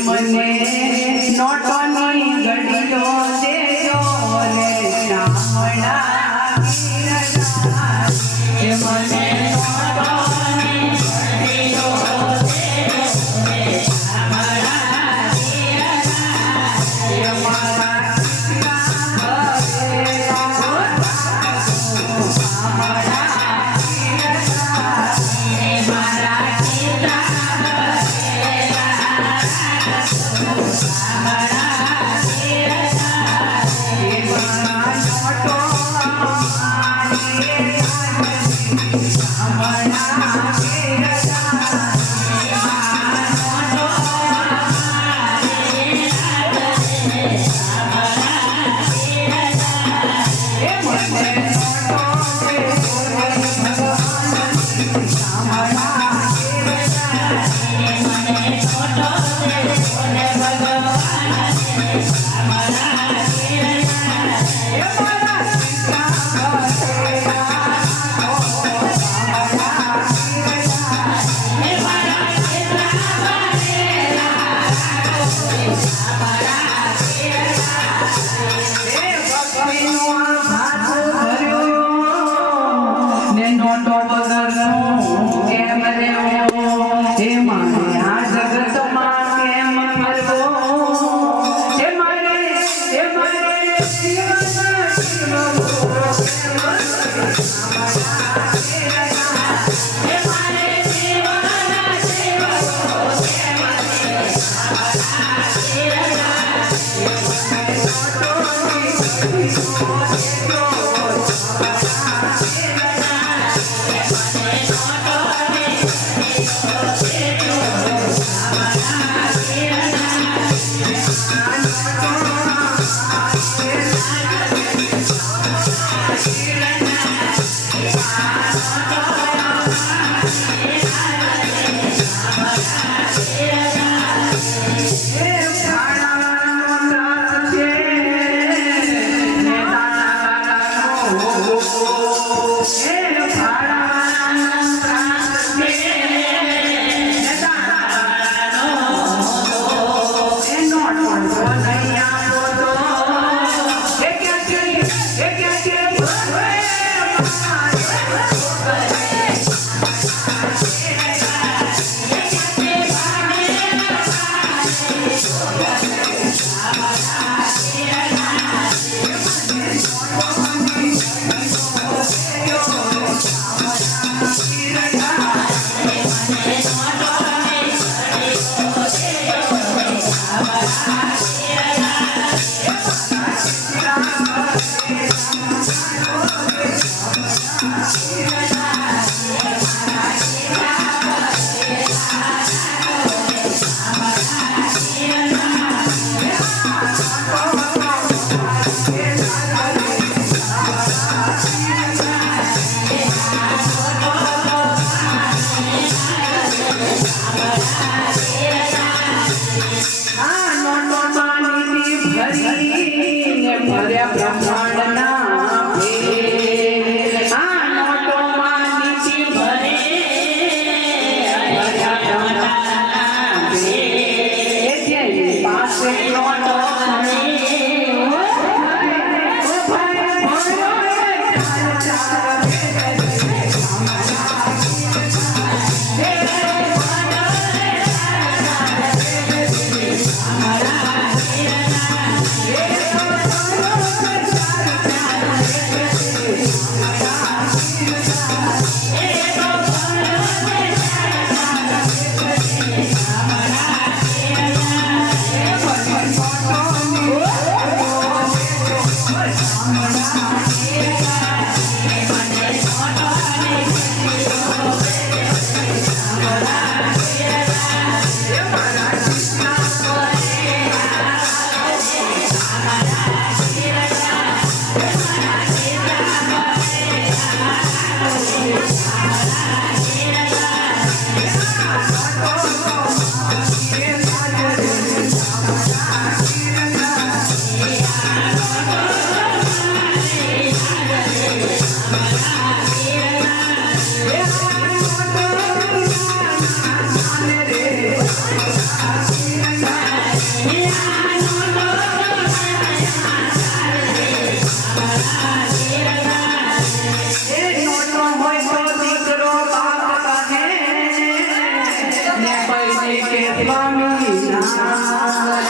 મને નોટોની ઘડીઓ દેજો રે શામળા ಬ್ರಹ್ಮಾಂಡ que para mí nada.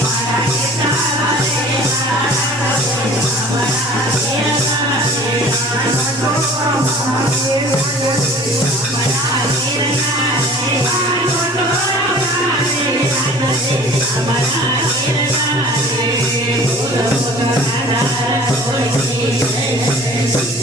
Bye.